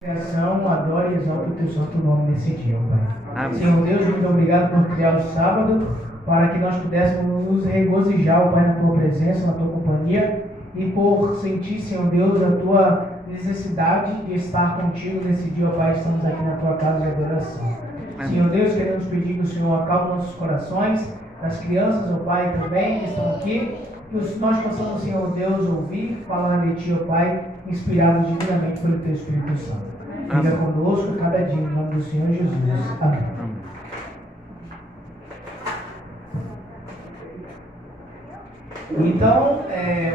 Criação, adore e exalte o teu santo nome nesse dia, Pai. Amém. Senhor Deus, muito obrigado por criar o sábado, para que nós pudéssemos nos regozijar, Pai, na tua presença, na tua companhia, e por sentir, Senhor Deus, a tua necessidade de estar contigo nesse dia, Pai. Estamos aqui na tua casa de adoração. Amém. Senhor Deus, queremos pedir que o Senhor acalme nossos corações, das crianças, ó Pai, também que estão aqui, que nós possamos, Senhor Deus, ouvir, falar de Ti, ó Pai, inspirados divinamente pelo Teu Espírito Santo. Fica conosco cada dia, em nome do Senhor Jesus. Amém. Então,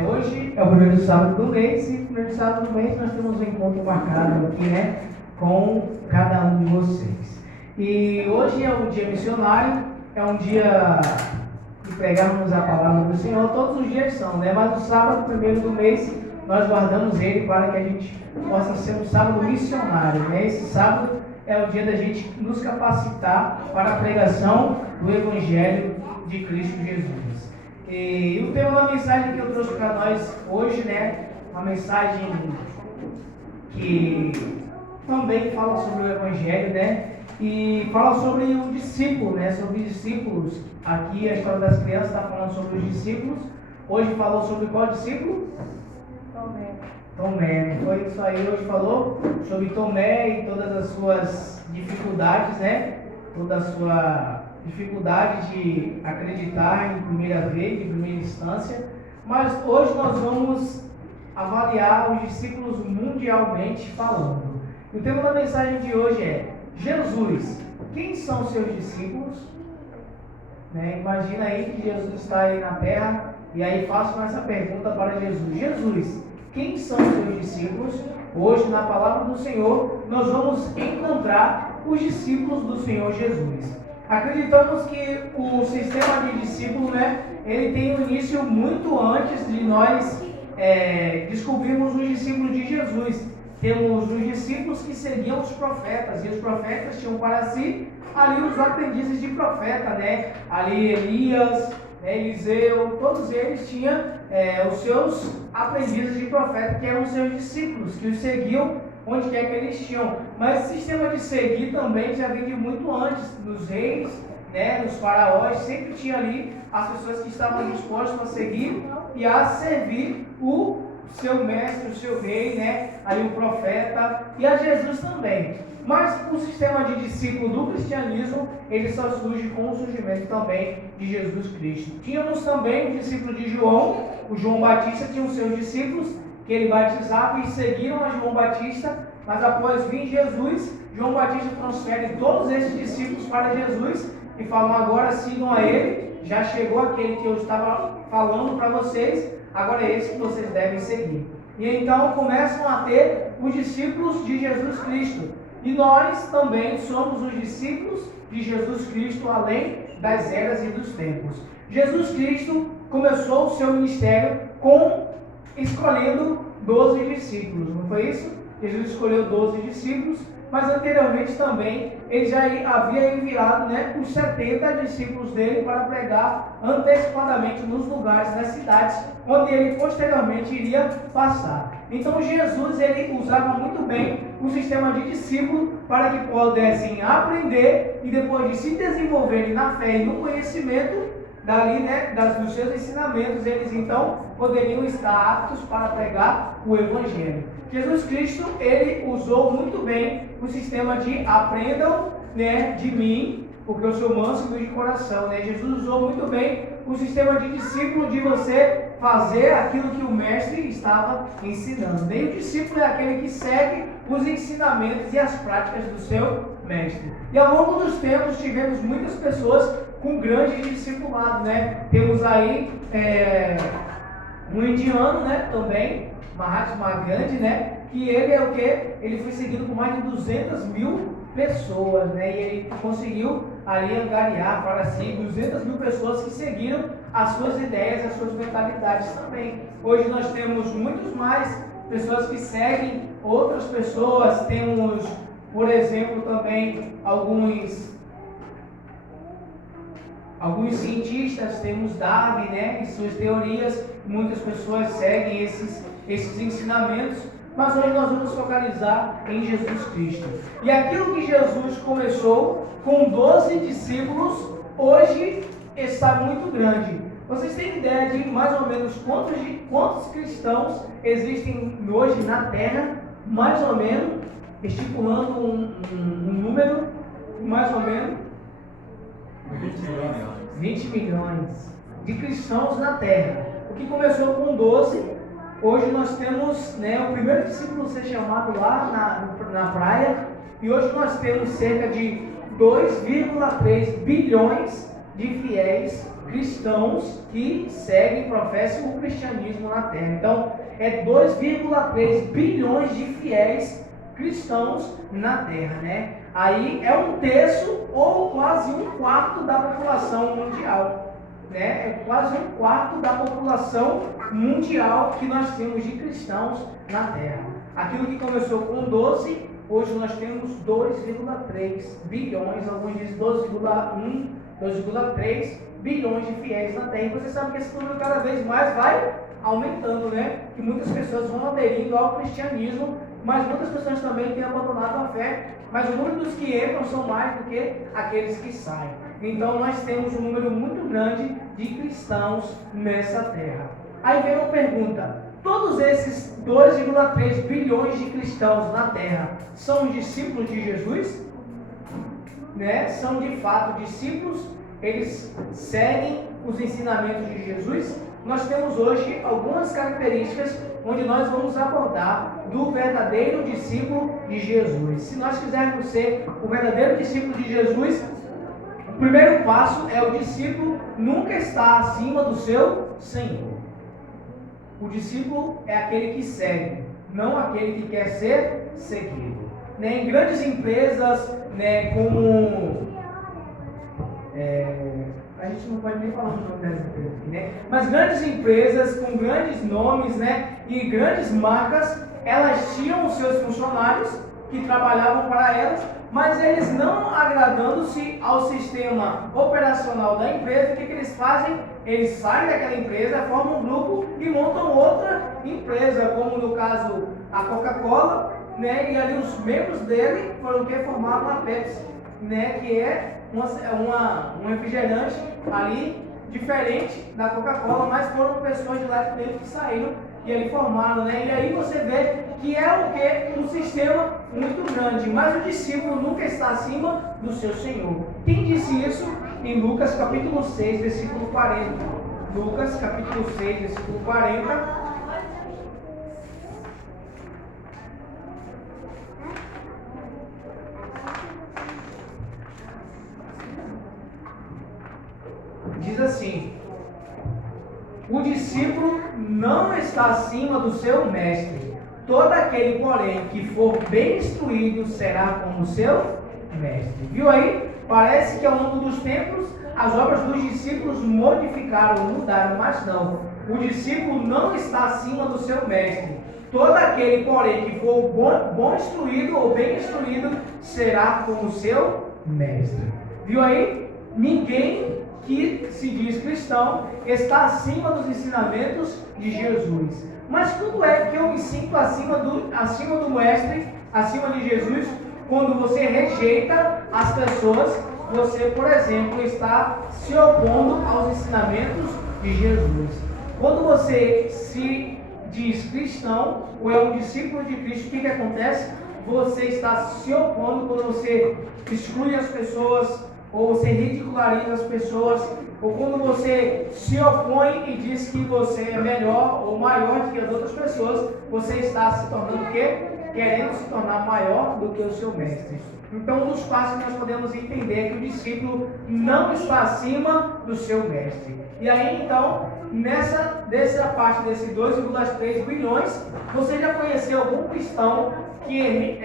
hoje é o primeiro sábado do mês, e no primeiro sábado do mês nós temos um encontro marcado aqui, né, com cada um de vocês. E hoje é um dia missionário, é um dia de pregarmos a palavra do Senhor. Todos os dias são, né? Mas o sábado, primeiro do mês, nós guardamos ele para que a gente possa ser um sábado missionário, né? Esse sábado é o dia da gente nos capacitar para a pregação do Evangelho de Cristo Jesus. E o tema da mensagem que eu trouxe para nós hoje, né? Uma mensagem que também fala sobre o Evangelho, né? E fala sobre o discípulo, né? Sobre os discípulos. Aqui a história das crianças está falando sobre os discípulos. Hoje falou sobre qual discípulo? Tomé, não foi isso aí? Hoje falou sobre Tomé e todas as suas dificuldades, né? Toda a sua dificuldade de acreditar em primeira vez, em primeira instância. Mas hoje nós vamos avaliar os discípulos mundialmente falando. E o tema da mensagem de hoje é Jesus. Quem são seus discípulos? Né? Imagina aí que Jesus está aí na terra e aí façam essa pergunta para Jesus. Jesus, quem são seus discípulos? Hoje, na palavra do Senhor, nós vamos encontrar os discípulos do Senhor Jesus. Acreditamos que o sistema de discípulo, né, ele tem um início muito antes de nós descobrirmos os discípulos de Jesus. Temos os discípulos que seguiam os profetas, e os profetas tinham para si ali os aprendizes de profeta, né? Ali Elias, Eliseu, todos eles tinham os seus aprendizes de profeta, que eram os seus discípulos, que os seguiam onde quer que eles tinham. Mas esse sistema de seguir também já vem de muito antes, nos reis, né, nos faraós, sempre tinha ali as pessoas que estavam dispostas a seguir e a servir o seu mestre, o seu rei, né, ali o profeta, e a Jesus também. Mas o sistema de discípulo do cristianismo, ele só surge com o surgimento também de Jesus Cristo. Tínhamos também o discípulo de João, o João Batista tinha os seus discípulos, que ele batizava e seguiram a João Batista, mas após vir Jesus, João Batista transfere todos esses discípulos para Jesus e falam: agora sigam a ele, já chegou aquele que eu estava falando para vocês, agora é esse que vocês devem seguir. E então começam a ter os discípulos de Jesus Cristo. E nós também somos os discípulos de Jesus Cristo, além das eras e dos tempos. Jesus Cristo começou o seu ministério escolhendo 12 discípulos, não foi isso? Jesus escolheu 12 discípulos, mas anteriormente também ele já havia enviado, né, os 70 discípulos dele para pregar antecipadamente nos lugares, nas cidades, onde ele posteriormente iria passar. Então Jesus, ele usava muito bem o sistema de discípulo para que pudessem aprender e depois de se desenvolverem na fé e no conhecimento, dali, né, dos seus ensinamentos, eles então poderiam estar aptos para pregar o Evangelho. Jesus Cristo, ele usou muito bem o sistema de aprendam, né, de mim, porque eu sou manso e humilde de coração, né? Jesus usou muito bem o sistema de discípulo, de você fazer aquilo que o mestre estava ensinando. Nem o discípulo é aquele que segue os ensinamentos e as práticas do seu mestre. E ao longo dos tempos tivemos muitas pessoas com grande discipulado, né? Temos aí um indiano, né, também, Mahatma Gandhi, né, que ele é o quê? Ele foi seguido por mais de 200 mil pessoas, né, e ele conseguiu ali angariar para si 200 mil pessoas que seguiram as suas ideias, as suas mentalidades também. Hoje nós temos muitos mais pessoas que seguem outras pessoas, temos, por exemplo, também alguns cientistas, temos Darwin, né, e suas teorias, muitas pessoas seguem esses ensinamentos, Mas hoje nós vamos focalizar em Jesus Cristo. E aquilo que Jesus começou com 12 discípulos, hoje está muito grande. Vocês têm ideia de mais ou menos quantos cristãos existem hoje na Terra? Mais ou menos, estipulando um número, mais ou menos 20 milhões de cristãos na Terra. O que começou com 12, hoje nós temos, o primeiro discípulo ser chamado lá na praia, e hoje nós temos cerca de 2,3 bilhões de fiéis cristãos que seguem e professam o cristianismo na Terra. Então, é 2,3 bilhões de fiéis cristãos na Terra, né? Aí é um terço ou quase um quarto da população mundial, né? É quase um quarto da população mundial que nós temos de cristãos na Terra. Aquilo que começou com 12, hoje nós temos 2,3 bilhões, alguns dizem 12,1, 2,3 bilhões de fiéis na Terra. E você sabe que esse número cada vez mais vai aumentando, né? Que muitas pessoas vão aderindo ao cristianismo, mas muitas pessoas também têm abandonado a fé. Mas o número dos que entram são mais do que aqueles que saem. Então nós temos um número muito grande de cristãos nessa terra. Aí vem uma pergunta: todos esses 2,3 bilhões de cristãos na terra são discípulos de Jesus? Né? São de fato discípulos? Eles seguem os ensinamentos de Jesus? Nós temos hoje algumas características onde nós vamos abordar do verdadeiro discípulo de Jesus. Se nós quisermos ser o verdadeiro discípulo de Jesus, o primeiro passo é o discípulo nunca estar acima do seu Senhor. O discípulo é aquele que segue, não aquele que quer ser seguido. Em grandes empresas, como... a gente não pode nem falar o nome das empresas aqui, né? Mas grandes empresas com grandes nomes, e grandes marcas, elas tinham os seus funcionários que trabalhavam para elas, mas eles não agradando-se ao sistema operacional da empresa. O que eles fazem? Eles saem daquela empresa, formam um grupo e montam outra empresa, como no caso a Coca-Cola, e ali os membros dele foram que formaram a Pepsi, que é um refrigerante ali diferente da Coca-Cola, mas foram pessoas de lá de dentro que saíram e ali formaram, E aí você vê que é o que? Um sistema muito grande, mas o discípulo nunca está acima do seu Senhor. Quem disse isso? Em Lucas capítulo 6, versículo 40. Lucas capítulo 6, versículo 40. Diz assim: o discípulo não está acima do seu mestre. Todo aquele, porém, que for bem instruído será como seu mestre. Viu aí? Parece que ao longo dos tempos as obras dos discípulos modificaram, mudaram, mas não. O discípulo não está acima do seu mestre. Todo aquele, porém, que for bom instruído ou bem instruído será como seu mestre. Viu aí? Ninguém que se diz cristão está acima dos ensinamentos de Jesus. Mas quando é que eu me sinto acima do mestre, acima de Jesus? Quando você rejeita as pessoas, você, por exemplo, está se opondo aos ensinamentos de Jesus. Quando você se diz cristão ou é um discípulo de Cristo, o que acontece? Você está se opondo quando você exclui as pessoas, ou você ridiculariza as pessoas, ou quando você se opõe e diz que você é melhor ou maior do que as outras pessoas, você está se tornando o quê? Querendo se tornar maior do que o seu mestre. Então, um dos passos que nós podemos entender é que o discípulo não está acima do seu mestre. E aí, então, dessa parte desses 2,3 bilhões, você já conheceu algum cristão que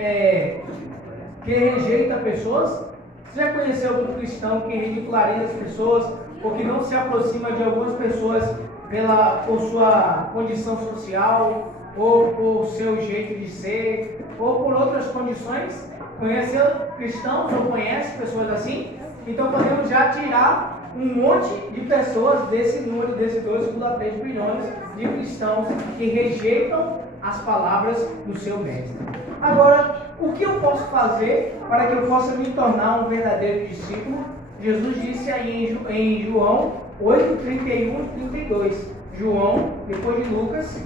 rejeita pessoas? Você já conheceu algum cristão que ridiculariza as pessoas, ou que não se aproxima de algumas pessoas por sua condição social, ou por seu jeito de ser, ou por outras condições? Conheceu cristãos ou conhece pessoas assim? Então podemos já tirar um monte de pessoas desse número, desses 2,3 bilhões de cristãos que rejeitam as palavras do seu mestre. Agora, o que eu posso fazer para que eu possa me tornar um verdadeiro discípulo? Jesus disse aí em João 8, 31 e 32. João, depois de Lucas.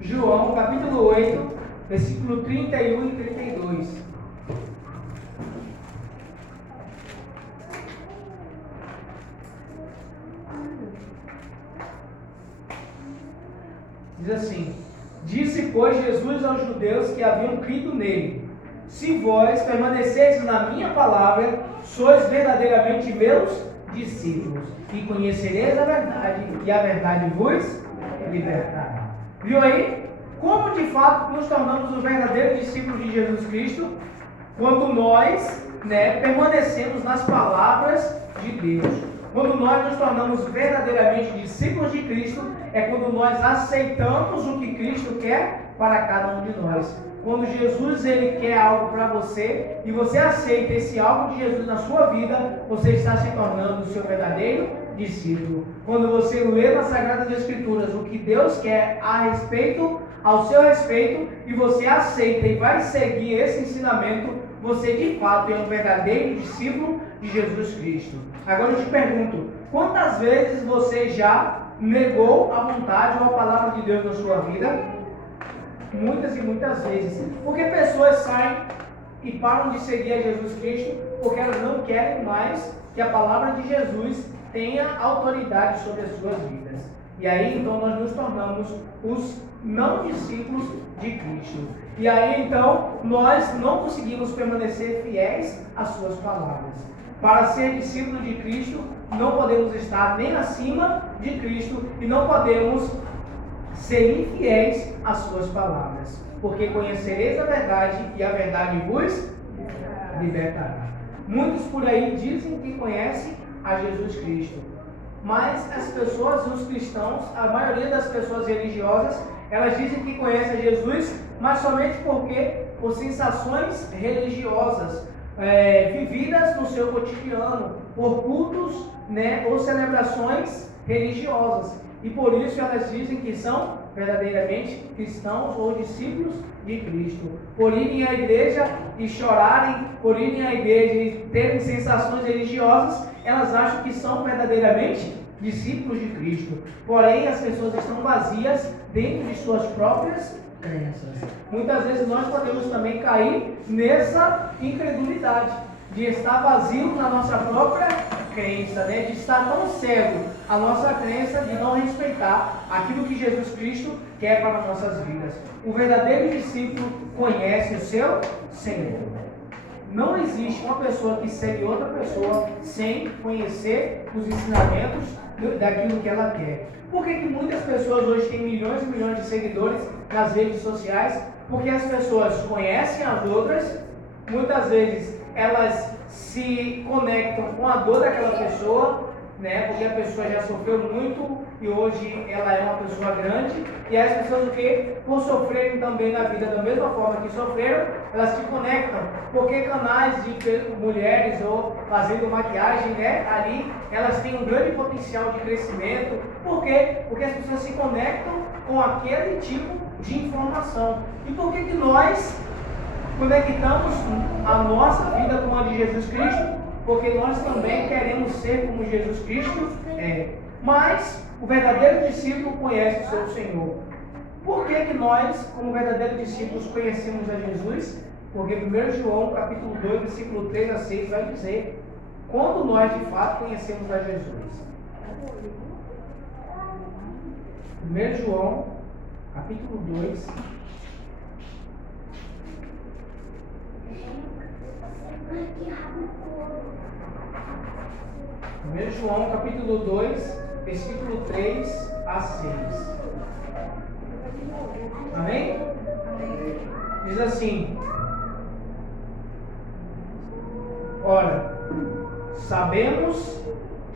João, capítulo 8, versículo 31 e 32. Diz assim: Disse, pois, Jesus aos judeus que haviam crido nele: Se vós permaneceis na minha palavra, sois verdadeiramente meus discípulos, e conhecereis a verdade, e a verdade vos libertará. Viu aí? Como de fato nos tornamos os verdadeiros discípulos de Jesus Cristo? Quando nós permanecemos nas palavras de Deus. Quando nós nos tornamos verdadeiramente discípulos de Cristo, é quando nós aceitamos o que Cristo quer para cada um de nós. Quando Jesus ele quer algo para você e você aceita esse algo de Jesus na sua vida, você está se tornando o seu verdadeiro discípulo. Quando você lê nas Sagradas Escrituras o que Deus quer ao seu respeito, e você aceita e vai seguir esse ensinamento, você de fato é um verdadeiro discípulo de Jesus Cristo. Agora eu te pergunto, quantas vezes você já negou a vontade ou a palavra de Deus na sua vida? Muitas e muitas vezes. Porque pessoas saem e param de seguir a Jesus Cristo porque elas não querem mais que a palavra de Jesus tenha autoridade sobre as suas vidas. E aí então nós nos tornamos os não discípulos de Cristo. E aí então nós não conseguimos permanecer fiéis às suas palavras. Para ser discípulo de Cristo, não podemos estar nem acima de Cristo e não podemos ser infiéis às suas palavras. Porque conhecereis a verdade e a verdade vos libertará. Muitos por aí dizem que conhecem a Jesus Cristo. Mas as pessoas, os cristãos, a maioria das pessoas religiosas, elas dizem que conhecem a Jesus, mas somente por sensações religiosas, vividas no seu cotidiano, por cultos, ou celebrações religiosas. E por isso elas dizem que são verdadeiramente cristãos ou discípulos de Cristo. Por irem à igreja e chorarem, por irem à igreja e terem sensações religiosas, elas acham que são verdadeiramente discípulos de Cristo. Porém, as pessoas estão vazias dentro de suas próprias crenças. Muitas vezes nós podemos também cair nessa incredulidade, de estar vazio na nossa própria crença, de estar tão cego a nossa crença de não respeitar aquilo que Jesus Cristo quer para nossas vidas. O verdadeiro discípulo conhece o seu Senhor. Não existe uma pessoa que segue outra pessoa sem conhecer os ensinamentos daquilo que ela quer. Por que muitas pessoas hoje têm milhões e milhões de seguidores nas redes sociais? Porque as pessoas conhecem as outras, muitas vezes elas se conectam com a dor daquela pessoa, porque a pessoa já sofreu muito e hoje ela é uma pessoa grande, e as pessoas por sofrerem também na vida da mesma forma que sofreram, elas se conectam, porque canais de mulheres ou fazendo maquiagem, ali elas têm um grande potencial de crescimento. Por quê? Porque as pessoas se conectam com aquele tipo de informação. E por que nós conectamos a nossa vida com a de Jesus Cristo? Porque nós também queremos ser como Jesus Cristo é. Mas o verdadeiro discípulo conhece o seu Senhor. Por que nós, como verdadeiros discípulos, conhecemos a Jesus? Porque 1 João, capítulo 2, versículo 3 a 6, vai dizer quando nós de fato conhecemos a Jesus. 1 João, capítulo 2. 1 João, capítulo 2, versículo 3 a 6. Amém? Diz assim: Ora, sabemos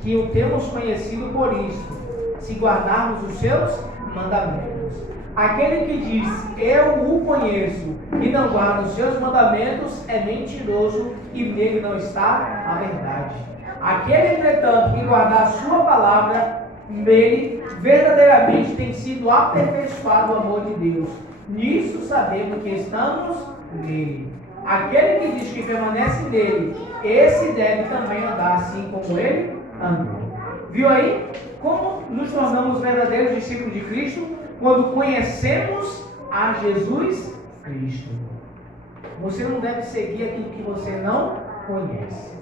que o temos conhecido por isto, se guardarmos os seus mandamentos. Aquele que diz, eu o conheço, e não guarda os seus mandamentos, é mentiroso, e nele não está a verdade. Aquele, entretanto, que guardar a sua palavra, nele verdadeiramente tem sido aperfeiçoado o amor de Deus. Nisso sabemos que estamos nele. Aquele que diz que permanece nele, esse deve também andar assim como ele andou. Viu aí? Como nos tornamos verdadeiros discípulos de Cristo? Quando conhecemos a Jesus Cristo. Você não deve seguir aquilo que você não conhece.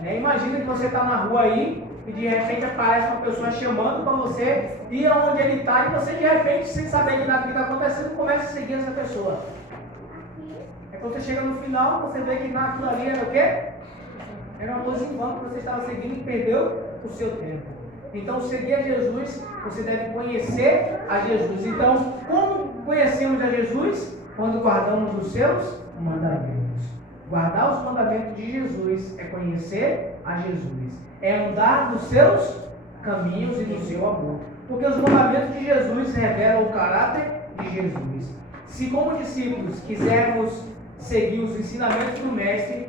Imagina que você está na rua aí e de repente aparece uma pessoa chamando para você ir aonde ele está e você de repente, sem saber de nada que está acontecendo, começa a seguir essa pessoa. Quando você chega no final, você vê que naquilo ali era o quê? Era uma coisa em vão que você estava seguindo e perdeu o seu tempo. Então, seguir a Jesus, você deve conhecer a Jesus. Então, como conhecemos a Jesus? Quando guardamos os seus mandamentos. Guardar os mandamentos de Jesus é conhecer a Jesus. É andar nos seus caminhos e no seu amor. Porque os mandamentos de Jesus revelam o caráter de Jesus. Se como discípulos quisermos seguir os ensinamentos do Mestre,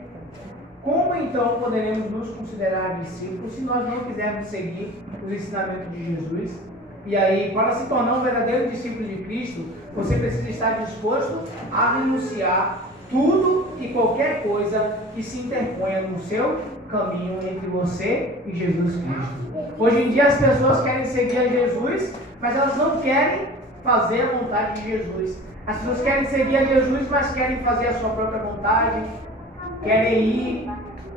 como então poderemos nos considerar discípulos se nós não quisermos seguir os ensinamentos de Jesus? E aí, para se tornar um verdadeiro discípulo de Cristo, você precisa estar disposto a renunciar tudo e qualquer coisa que se interponha no seu caminho entre você e Jesus Cristo. Hoje em dia as pessoas querem seguir a Jesus, mas elas não querem fazer a vontade de Jesus. As pessoas querem seguir a Jesus, mas querem fazer a sua própria vontade, querem ir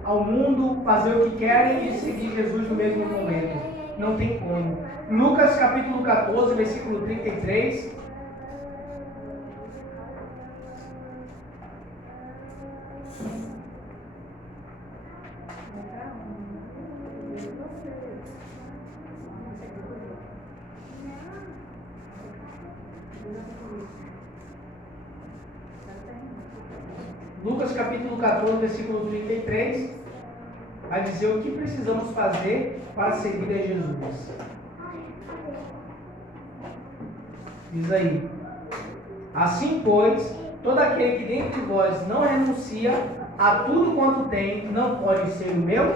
ao mundo, fazer o que querem e seguir Jesus no mesmo momento. Não tem como. Lucas capítulo 14, versículo 33. Lucas capítulo 14, versículo 33, vai dizer o que precisamos fazer para seguir a Jesus. Diz aí: assim, pois, todo aquele que dentre vós não renuncia a tudo quanto tem, não pode ser o meu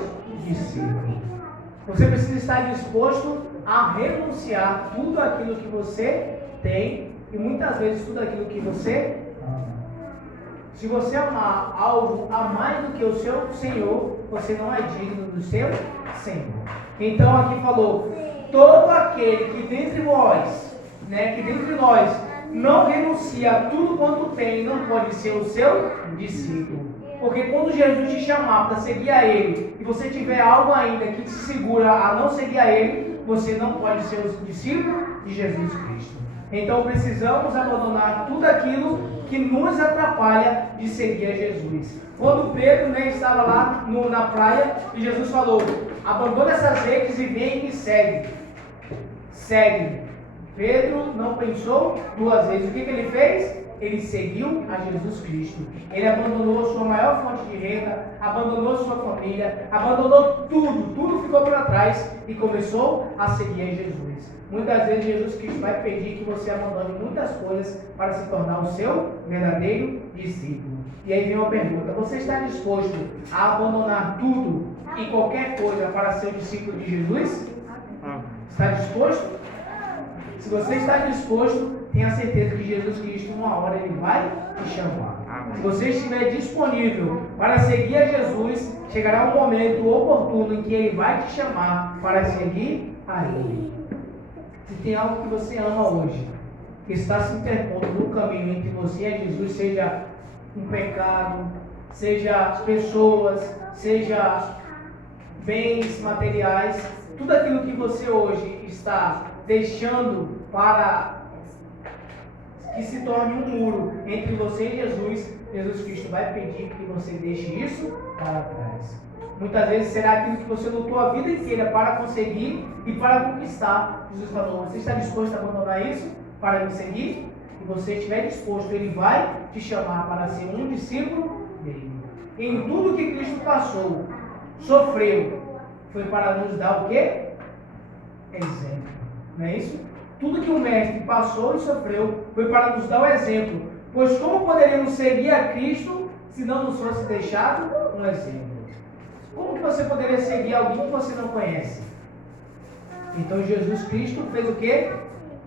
discípulo. Você precisa estar disposto a renunciar tudo aquilo que você tem e muitas vezes tudo aquilo que você ama. Se você amar algo a mais do que o seu Senhor, você não é digno do seu Senhor. Então aqui falou, todo aquele que dentre vós, que dentre nós, não renuncia a tudo quanto tem, não pode ser o seu discípulo. Porque quando Jesus te chamar para seguir a Ele, e você tiver algo ainda que te segura a não seguir a Ele, você não pode ser o discípulo de Jesus Cristo. Então precisamos abandonar tudo aquilo que nos atrapalha de seguir a Jesus. Quando Pedro estava lá na praia e Jesus falou, abandona essas redes e vem e me segue. Segue. Pedro não pensou duas vezes. O que ele fez? Ele seguiu a Jesus Cristo. Ele abandonou sua maior fonte de renda, abandonou sua família, abandonou tudo ficou para trás e começou a seguir a Jesus. Muitas vezes Jesus Cristo vai pedir que você abandone muitas coisas para se tornar o seu verdadeiro discípulo. E aí vem uma pergunta, você está disposto a abandonar tudo e qualquer coisa para ser o discípulo de Jesus? Está disposto? Se você está disposto, tenha certeza que Jesus Cristo, uma hora, Ele vai te chamar. Se você estiver disponível para seguir a Jesus, chegará um momento oportuno em que Ele vai te chamar para seguir a Ele. Se tem algo que você ama hoje, que está se interpondo no caminho entre você e Jesus, seja um pecado, seja pessoas, seja bens materiais, tudo aquilo que você hoje está deixando para que se torne um muro entre você e Jesus, Jesus Cristo vai pedir que você deixe isso para trás. Muitas vezes será aquilo que você lutou a vida inteira para conseguir e para conquistar. Jesus falou, você está disposto a abandonar isso para me seguir? Se você estiver disposto, Ele vai te chamar para ser um discípulo dele. Em tudo que Cristo passou, sofreu, foi para nos dar o quê? Exemplo. Não é isso? Tudo que o Mestre passou e sofreu foi para nos dar o exemplo. Pois como poderíamos seguir a Cristo se não nos fosse deixado um exemplo? Como que você poderia seguir alguém que você não conhece? Então Jesus Cristo fez o quê?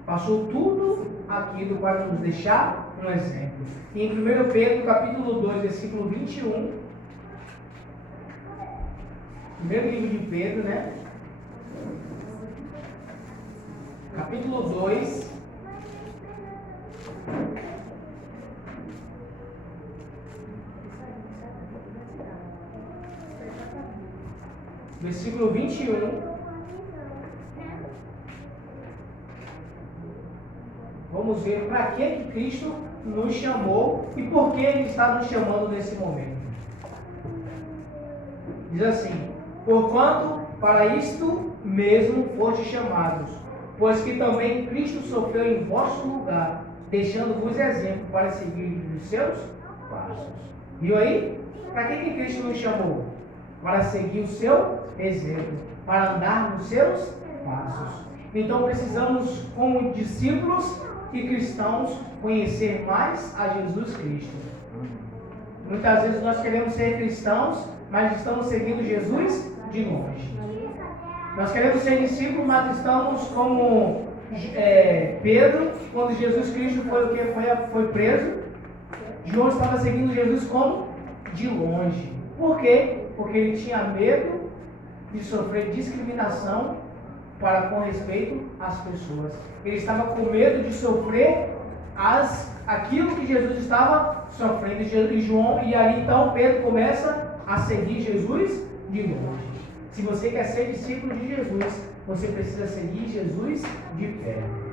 Passou tudo aquilo para nos deixar um exemplo. E em 1 Pedro, capítulo 2, versículo 21, primeiro livro de Pedro, né? Capítulo 2, versículo 21. Vamos ver para que Cristo nos chamou e por que Ele está nos chamando nesse momento. Diz assim: porquanto para isto mesmo foste chamados, pois que também Cristo sofreu em vosso lugar, deixando-vos exemplo para seguir os seus passos. Viu aí? Para que Cristo nos chamou? Para seguir o seu exemplo, para andar nos seus passos. Então precisamos, como discípulos e cristãos, conhecer mais a Jesus Cristo. Muitas vezes nós queremos ser cristãos, mas estamos seguindo Jesus de longe. Nós queremos ser discípulos, mas estamos como Pedro, quando Jesus Cristo foi preso. João estava seguindo Jesus como? De longe. Por quê? Porque ele tinha medo de sofrer discriminação com respeito às pessoas. Ele estava com medo de sofrer aquilo que Jesus estava sofrendo. E ali então Pedro começa a seguir Jesus de longe. Se você quer ser discípulo de Jesus, você precisa seguir Jesus de perto.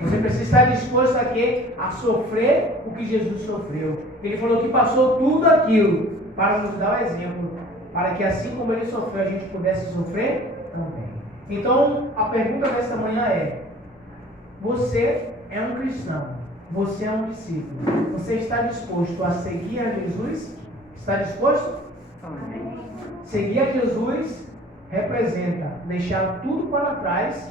Você precisa estar disposto a quê? A sofrer o que Jesus sofreu. Ele falou que passou tudo aquilo para nos dar o exemplo, para que assim como ele sofreu, a gente pudesse sofrer também. Então, a pergunta desta manhã é: você é um cristão, você é um discípulo, você está disposto a seguir a Jesus? Está disposto? Amém. Seguir a Jesus representa deixar tudo para trás,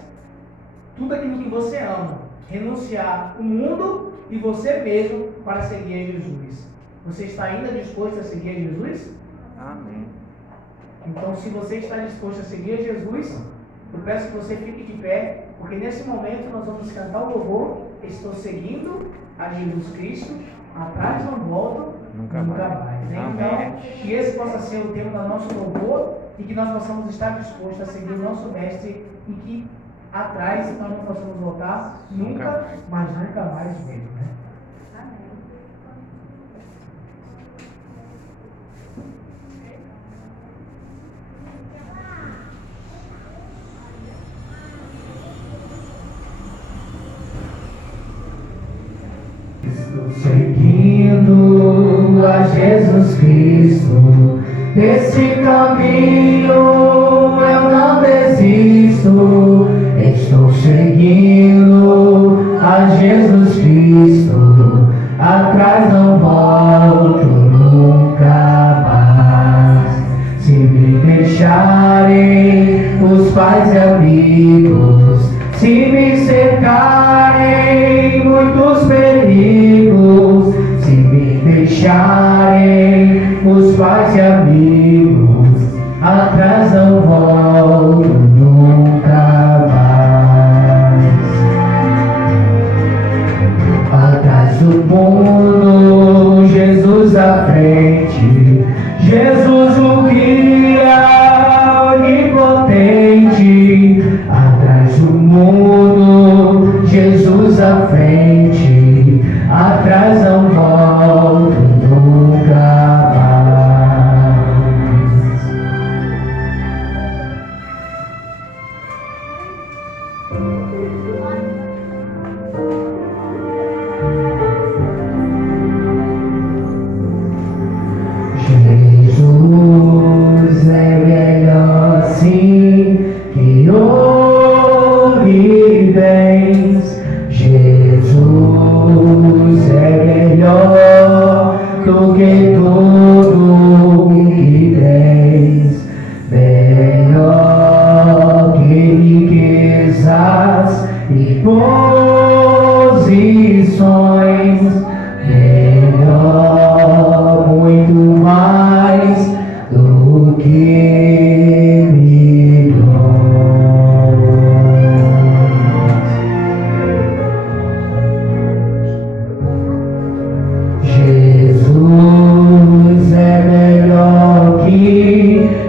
tudo aquilo que você ama, renunciar o mundo e você mesmo para seguir a Jesus. Você está ainda disposto a seguir a Jesus? Amém. Então, se você está disposto a seguir a Jesus, eu peço que você fique de pé, porque nesse momento nós vamos cantar o louvor: estou seguindo a Jesus Cristo, atrás não volto, nunca mais. Então, que esse possa ser o tema do nosso louvor e que nós possamos estar dispostos a seguir o nosso Mestre e que atrás nós não possamos voltar nunca mais mesmo, né? Estou seguindo a Jesus Cristo, desse caminho eu não desisto. Estou seguindo a Jesus Cristo, atrás não volto nunca mais. Se me deixarem os pais e amigos, se me cercarem muitos perigos, se me deixarem os pais e amigos, atrás não volto nunca mais. Atrás do mundo, Jesus à frente, Jesus o guia onipotente. Atrás do mundo, Jesus à frente, atrás não volto nunca mais.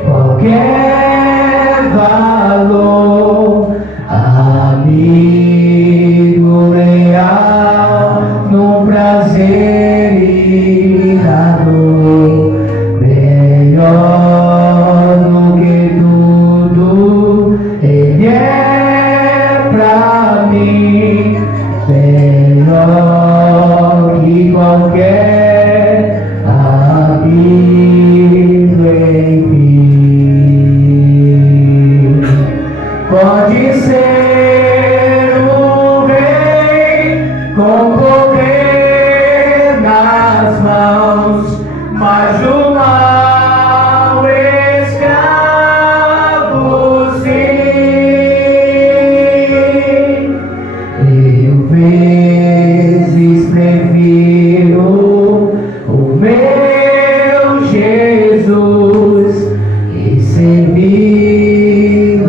qualquer valor. Amigo leal, num prazer e na dor, melhor do que tudo, Ele é pra mim, melhor que qualquer amigo, enfim. Pode ser um rei com poder nas mãos, mas o mal escravo sim. Mil vezes prefiro o meu Jesus e servi-lo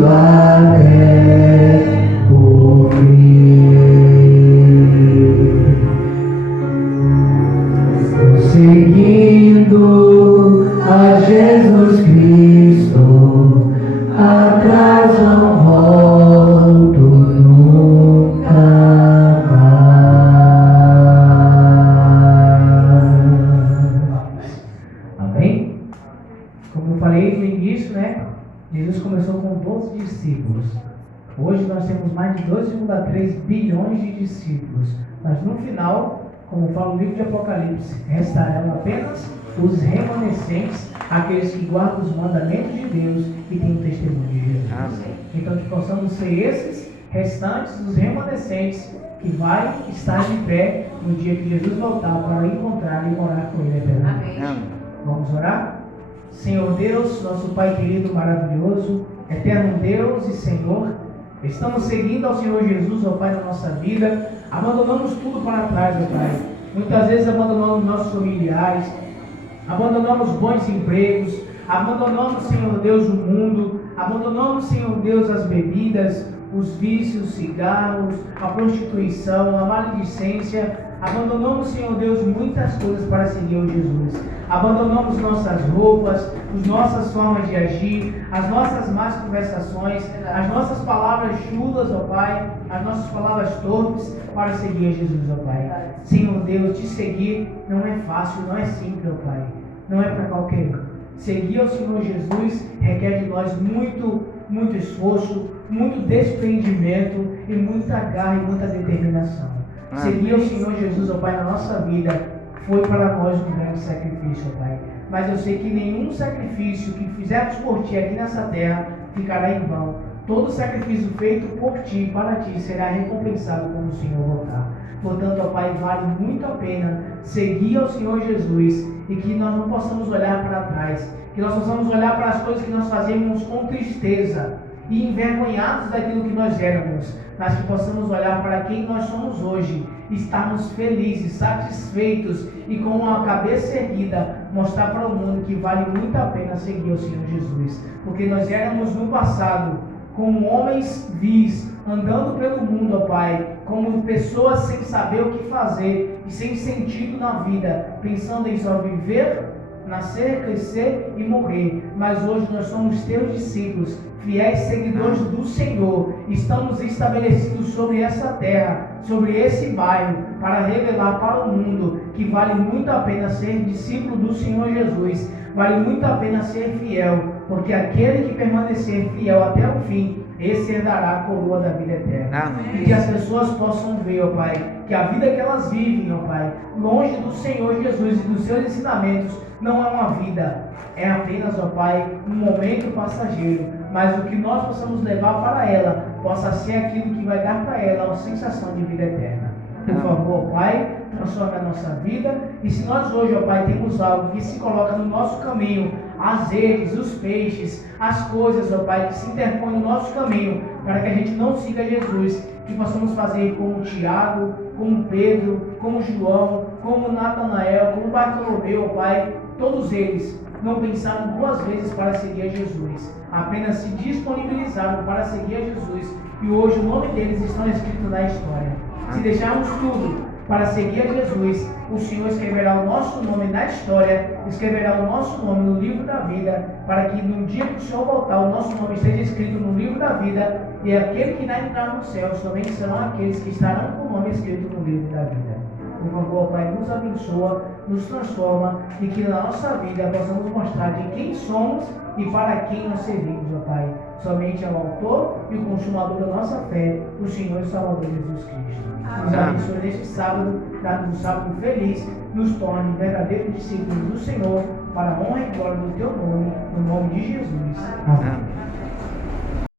até o fim. Estou seguindo a Jesus Cristo, atrás não volto nunca mais. Amém? Como eu falei no início, né? Jesus começou com 12 discípulos. Hoje nós temos mais de 2,3 bilhões de discípulos. Mas no final, como fala o livro de Apocalipse, restarão apenas os remanescentes, aqueles que guardam os mandamentos de Deus e têm o testemunho de Jesus. Amém. Então que possamos ser esses restantes, os remanescentes, que vai estar de pé no dia que Jesus voltar para encontrar e morar com Ele eternamente. Amém. Vamos orar? Senhor Deus, nosso Pai querido, maravilhoso, eterno Deus e Senhor, estamos seguindo ao Senhor Jesus, ó Pai, na nossa vida, abandonamos tudo para trás, ó Pai. Muitas vezes abandonamos nossos familiares, abandonamos bons empregos, abandonamos, Senhor Deus, o mundo, abandonamos, Senhor Deus, as bebidas, os vícios, cigarros, a prostituição, a maledicência. Abandonamos, Senhor Deus, muitas coisas para seguir o Jesus. Abandonamos nossas roupas, as nossas formas de agir, as nossas más conversações, as nossas palavras chulas, ó Pai, as nossas palavras torpes para seguir a Jesus, ó Pai. Senhor Deus, te seguir não é fácil, não é simples, ó Pai. Não é para qualquer um. Seguir ao Senhor Jesus requer de nós muito esforço, muito desprendimento e muita garra e muita determinação. Seguir ao Senhor Jesus, ó Pai, na nossa vida foi para nós um grande sacrifício, ó Pai. Mas eu sei que nenhum sacrifício que fizermos por Ti aqui nessa terra ficará em vão. Todo sacrifício feito por Ti, para Ti, será recompensado quando o Senhor voltar. Portanto, ó Pai, vale muito a pena seguir ao Senhor Jesus e que nós não possamos olhar para trás, que nós possamos olhar para as coisas que nós fazemos com tristeza e envergonhados daquilo que nós éramos, mas que possamos olhar para quem nós somos hoje, estarmos felizes, satisfeitos e com a cabeça erguida, mostrar para o mundo que vale muito a pena seguir o Senhor Jesus, porque nós éramos no passado como homens vis, andando pelo mundo, ó Pai, como pessoas sem saber o que fazer e sem sentido na vida, pensando em só viver, nascer, crescer e morrer. Mas hoje nós somos teus discípulos, fiéis seguidores do Senhor. Estamos estabelecidos sobre essa terra, sobre esse bairro, para revelar para o mundo que vale muito a pena ser discípulo do Senhor Jesus. Vale muito a pena ser fiel, porque aquele que permanecer fiel até o fim, esse herdará a coroa da vida eterna. Amém. E que as pessoas possam ver, ó Pai, que a vida que elas vivem, ó Pai, longe do Senhor Jesus e dos seus ensinamentos, não é uma vida, é apenas, ó Pai, um momento passageiro, mas o que nós possamos levar para ela, possa ser aquilo que vai dar para ela a sensação de vida eterna. Por favor, Pai, transforma a nossa vida. E se nós hoje, ó Pai, temos algo que se coloca no nosso caminho, as redes, os peixes, as coisas, ó Pai, que se interpõem no nosso caminho, para que a gente não siga Jesus, que possamos fazer como Tiago, como Pedro, como João, como Natanael, como Bartolomeu, ó Pai, todos eles não pensaram duas vezes para seguir a Jesus, apenas se disponibilizaram para seguir a Jesus, e hoje o nome deles está escrito na história. Se deixarmos tudo para seguir a Jesus, o Senhor escreverá o nosso nome na história, escreverá o nosso nome no livro da vida, para que no dia que o Senhor voltar, o nosso nome esteja escrito no livro da vida, e aquele que não entrar no céu somente serão aqueles que estarão com o nome escrito no livro da vida. Por favor, Pai, nos abençoa, nos transforma e que na nossa vida possamos mostrar de quem somos e para quem nós servimos, ó Pai. Somente ao autor e o consumador da nossa fé, o Senhor e Salvador Jesus Cristo. Nos abençoe neste sábado, dá-nos um sábado feliz, nos torne verdadeiros discípulos do Senhor, para a honra e glória do Teu nome, no nome de Jesus. Amém.